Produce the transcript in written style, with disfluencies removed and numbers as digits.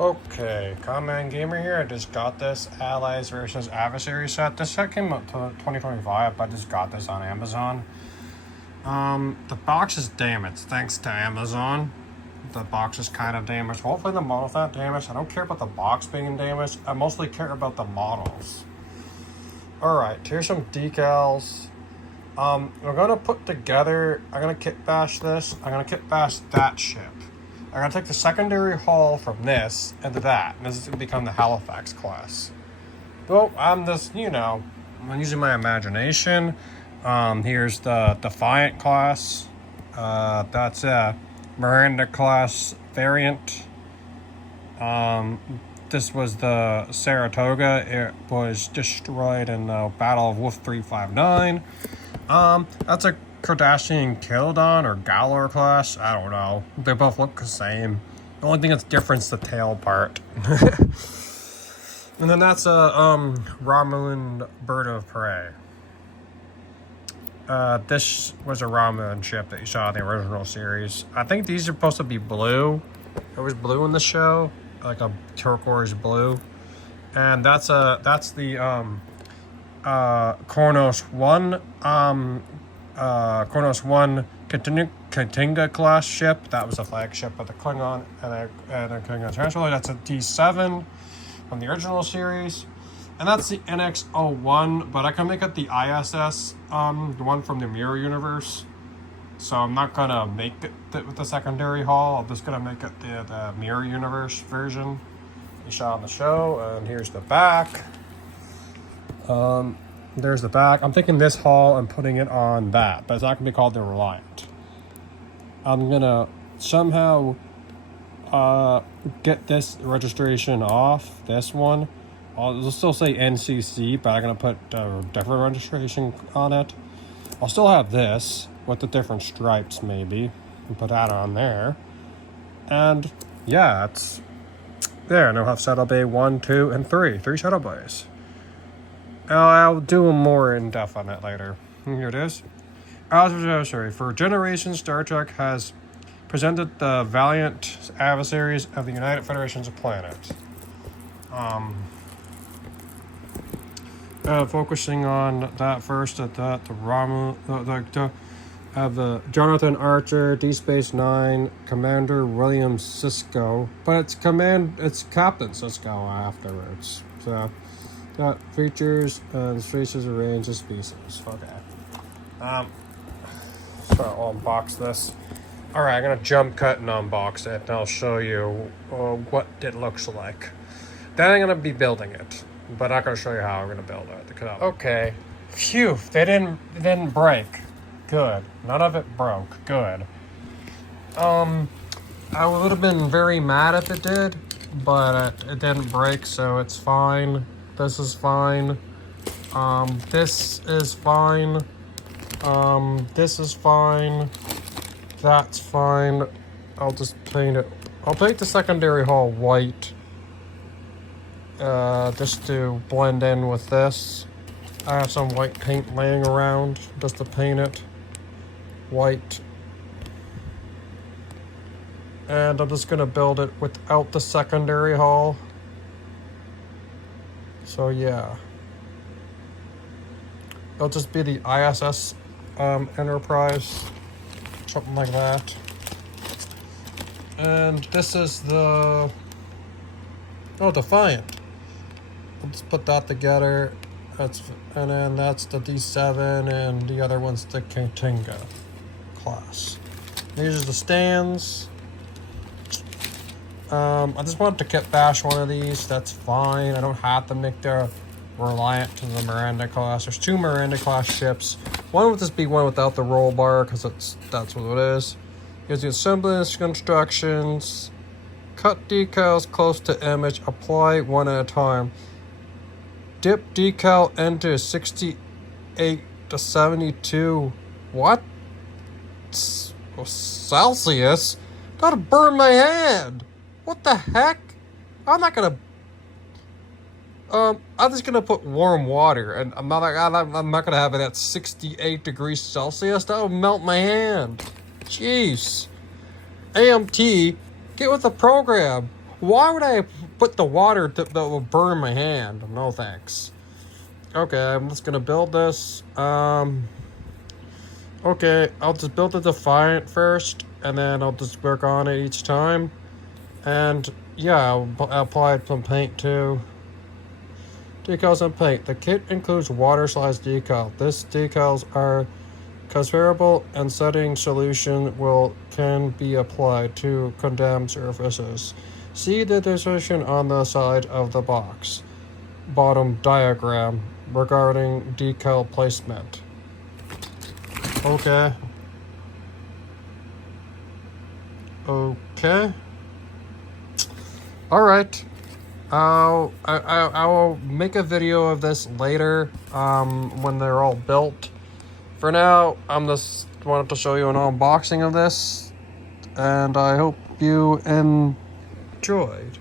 Okay, Common Gamer here. I just got this Allies versus Adversaries set. This set came out to 2025, but I just got this on Amazon. The box is damaged, thanks to Amazon. The box is kind of damaged. Hopefully the model's not damaged. I don't care about the box being damaged. I mostly care about the models. Alright, here's some decals. We're gonna put together, I'm gonna kit bash this. I'm gonna kit bash that ship. I'm going to take the secondary hull from this into that, and this is going to become the Halifax class. Well, I'm just, I'm using my imagination. Here's the Defiant class. That's a Miranda class variant. This was the Saratoga. It was destroyed in the Battle of Wolf 359. That's a Kardashian Kildon or Galor class. I don't know. They both look the same. The only thing that's different is the tail part. And then that's a Romulan Bird of Prey. This was a Romulan ship that you saw in the original series. I think these are supposed to be blue. It was blue in the show, like a turquoise blue. And that's the Kronos 1 Kronos 1 Katinga class ship. That was a flagship of the Klingon and a Klingon transporter. That's a D7 from the original series. And that's the NX-01, but I can make it the ISS, the one from the Mirror Universe. So I'm not going to make it with the secondary hull. I'm just going to make it the Mirror Universe version you saw on the show. And here's the back. There's the back. I'm taking this hull and putting it on that, but it's not going to be called the Reliant. I'm going to somehow get this registration off, this one. I'll still say NCC, but I'm going to put a different registration on it. I'll still have this with the different stripes, maybe, and put that on there. And yeah, it's there. And I'll have Saddle Bay 1, 2, and 3. 3 Saddle Bays. I'll do more in depth on it later. Here it is. Adversary. For generations, Star Trek has presented the valiant adversaries of the United Federations of Planets. Focusing on that first, the Jonathan Archer, D Space Nine, Commander William Sisko, but it's Captain Sisko afterwards. So. Got features and traces of range of species. Okay. So I'll unbox this. Alright, I'm gonna jump cut and unbox it, and I'll show you what it looks like. Then I'm gonna be building it, but I'm not gonna show you how I'm gonna build it. Okay. Phew, they didn't break. Good. None of it broke. Good. I would have been very mad if it did, but it didn't break, so it's fine. This is fine. This is fine. This is fine. That's fine. I'll just paint it. I'll paint the secondary hull white. Just to blend in with this. I have some white paint laying around just to paint it white. And I'm just gonna build it without the secondary hull. So yeah, it'll just be the ISS Enterprise, something like that. And this is the Defiant. Let's put that together. And then that's the D7, and the other one's the Katinga class. These are the stands. I just wanted to kit bash one of these. That's fine. I don't have to make the Reliant to the Miranda class. There's 2 Miranda class ships. One would just be one without the roll bar, because that's what it is. Gives you assembly instructions. Cut decals close to image. Apply one at a time. Dip decal into 68 to 72. What? Celsius? That'll burn my hand. What the heck? I'm not gonna. I'm just gonna put warm water, and I'm not gonna have it at 68 degrees Celsius. That'll melt my hand. Jeez. AMT, get with the program. Why would I put the water that will burn my hand? No thanks. Okay, I'm just gonna build this. Okay, I'll just build the Defiant first, and then I'll just work on it each time. And yeah, I'll apply some paint too. Decals and paint. The kit includes water-sized decal. This decals are transferable, and setting solution can be applied to condemned surfaces. See the description on the side of the box. Bottom diagram regarding decal placement. Okay. Okay. All right. I will make a video of this later, when they're all built. For now, I'm just wanted to show you an unboxing of this, and I hope you enjoyed.